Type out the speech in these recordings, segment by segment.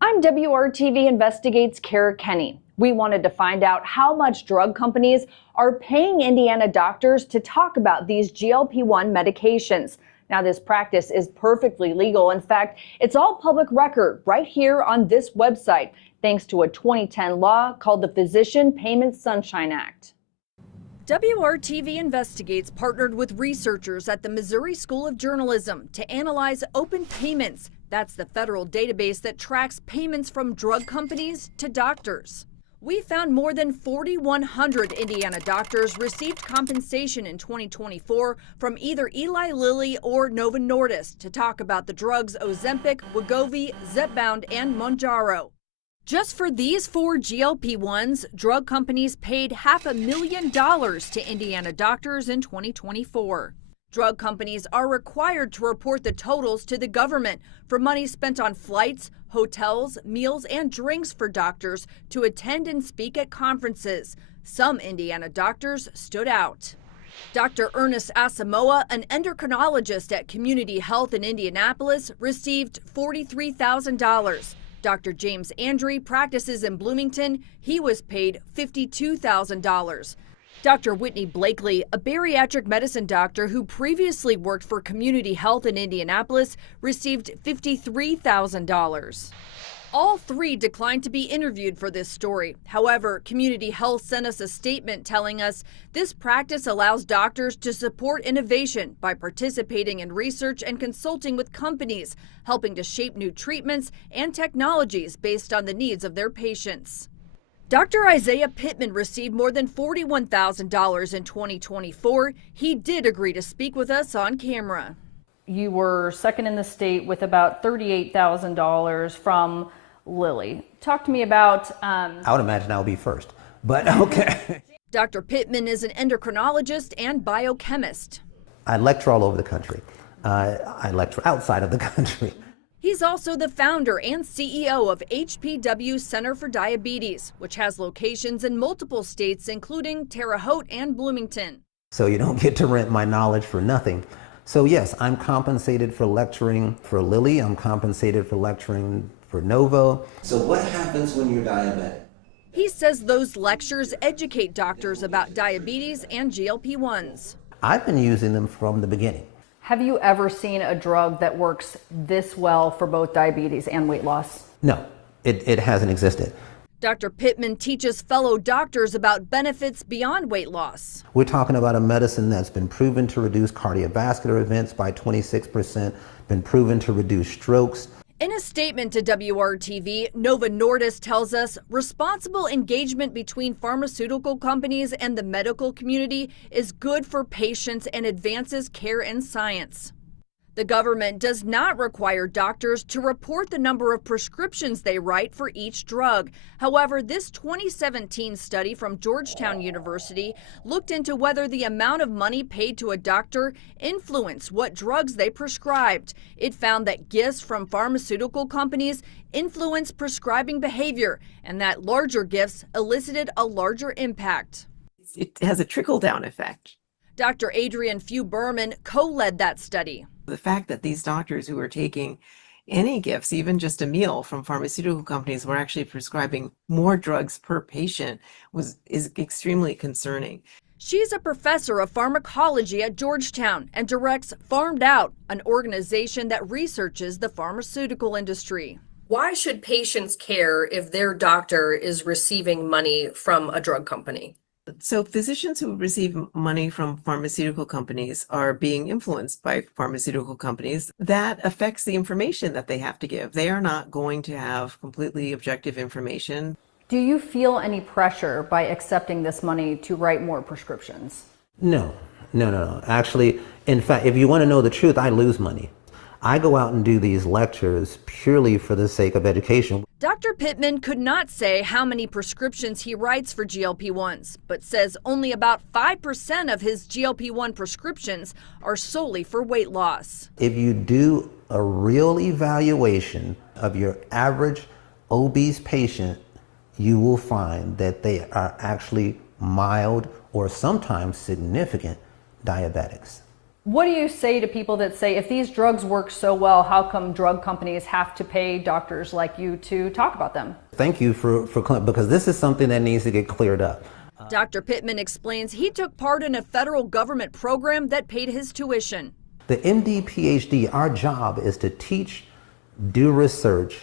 I'm WRTV Investigates Kara Kenny. We wanted to find out how much drug companies are paying Indiana doctors to talk about these GLP-1 medications. Now, this practice is perfectly legal. In fact, it's all public record right here on this website, thanks to a 2010 law called the Physician Payment Sunshine Act. WRTV Investigates partnered with researchers at the Missouri School of Journalism to analyze open payments. That's the federal database that tracks payments from drug companies to doctors. We found more than 4,100 Indiana doctors received compensation in 2024 from either Eli Lilly or Novo Nordisk to talk about the drugs Ozempic, Wegovy, Zepbound, and Mounjaro. Just for these 4 GLP-1s, drug companies paid $500,000 to Indiana doctors in 2024. Drug companies are required to report the totals to the government for money spent on flights, hotels, meals, and drinks for doctors to attend and speak at conferences. Some Indiana doctors stood out. Dr. Ernest Asamoah, an endocrinologist at Community Health in Indianapolis, received $43,000. Dr. James Andre practices in Bloomington. He was paid $52,000. Dr. Whitney Blakely, a bariatric medicine doctor who previously worked for Community Health in Indianapolis, received $53,000. All 3 declined to be interviewed for this story. However, Community Health sent us a statement telling us this practice allows doctors to support innovation by participating in research and consulting with companies, helping to shape new treatments and technologies based on the needs of their patients. Dr. Isaiah Pittman received more than $41,000 in 2024. He did agree to speak with us on camera. You were second in the state with about $38,000 from Lilly. Talk to me about... I would imagine I would be first, but okay. Dr. Pittman is an endocrinologist and biochemist. I lecture all over the country. I lecture outside of the country. He's also the founder and CEO of HPW Center for Diabetes, which has locations in multiple states, including Terre Haute and Bloomington. So you don't get to rent my knowledge for nothing. So yes, I'm compensated for lecturing for Lilly. I'm compensated for lecturing for Novo. So what happens when you're diabetic? He says those lectures educate doctors about diabetes and GLP-1s. I've been using them from the beginning. Have you ever seen a drug that works this well for both diabetes and weight loss? No, it hasn't existed. Dr. Pittman teaches fellow doctors about benefits beyond weight loss. We're talking about a medicine that's been proven to reduce cardiovascular events by 26%, been proven to reduce strokes. In a statement to WRTV, Novo Nordisk tells us responsible engagement between pharmaceutical companies and the medical community is good for patients and advances care and science. The government does not require doctors to report the number of prescriptions they write for each drug. However, this 2017 study from Georgetown University looked into whether the amount of money paid to a doctor influenced what drugs they prescribed. It found that gifts from pharmaceutical companies influenced prescribing behavior, and that larger gifts elicited a larger impact. It has a trickle-down effect. Dr. Adrian Few-Berman co-led that study. The fact that these doctors who are taking any gifts, even just a meal from pharmaceutical companies, were actually prescribing more drugs per patient is extremely concerning. She's a professor of pharmacology at Georgetown and directs Farmed Out, an organization that researches the pharmaceutical industry. Why should patients care if their doctor is receiving money from a drug company? So physicians who receive money from pharmaceutical companies are being influenced by pharmaceutical companies. That affects the information that they have to give. They are not going to have completely objective information. Do you feel any pressure by accepting this money to write more prescriptions? No. Actually, in fact, if you want to know the truth, I lose money. I go out and do these lectures purely for the sake of education. Dr. Pittman could not say how many prescriptions he writes for GLP-1s, but says only about 5% of his GLP-1 prescriptions are solely for weight loss. If you do a real evaluation of your average obese patient, you will find that they are actually mild or sometimes significant diabetics. What do you say to people that say, if these drugs work so well, how come drug companies have to pay doctors like you to talk about them? Thank you because this is something that needs to get cleared up. Dr. Pittman explains he took part in a federal government program that paid his tuition. The MD, PhD, our job is to teach, do research,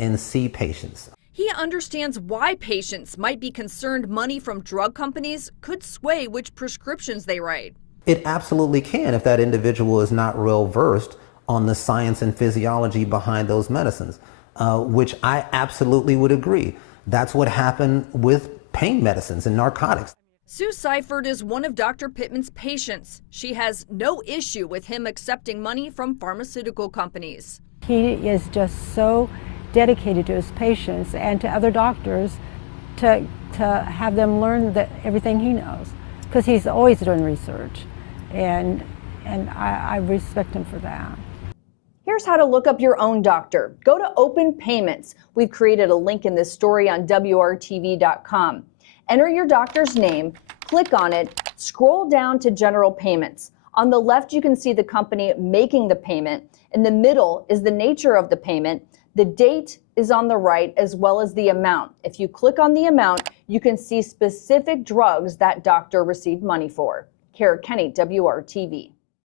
and see patients. He understands why patients might be concerned money from drug companies could sway which prescriptions they write. It absolutely can if that individual is not real versed on the science and physiology behind those medicines, which I absolutely would agree. That's what happened with pain medicines and narcotics. Sue Seifert is one of Dr. Pittman's patients. She has no issue with him accepting money from pharmaceutical companies. He is just so dedicated to his patients and to other doctors to have them learn everything he knows, because he's always doing research, and I respect him for that. Here's how to look up your own doctor. Go to Open Payments. We've created a link in this story on WRTV.com. Enter your doctor's name, click on it, scroll down to General Payments. On the left, you can see the company making the payment. In the middle is the nature of the payment. The date is on the right, as well as the amount. If you click on the amount, you can see specific drugs that doctor received money for. Kara Kenny, WRTV.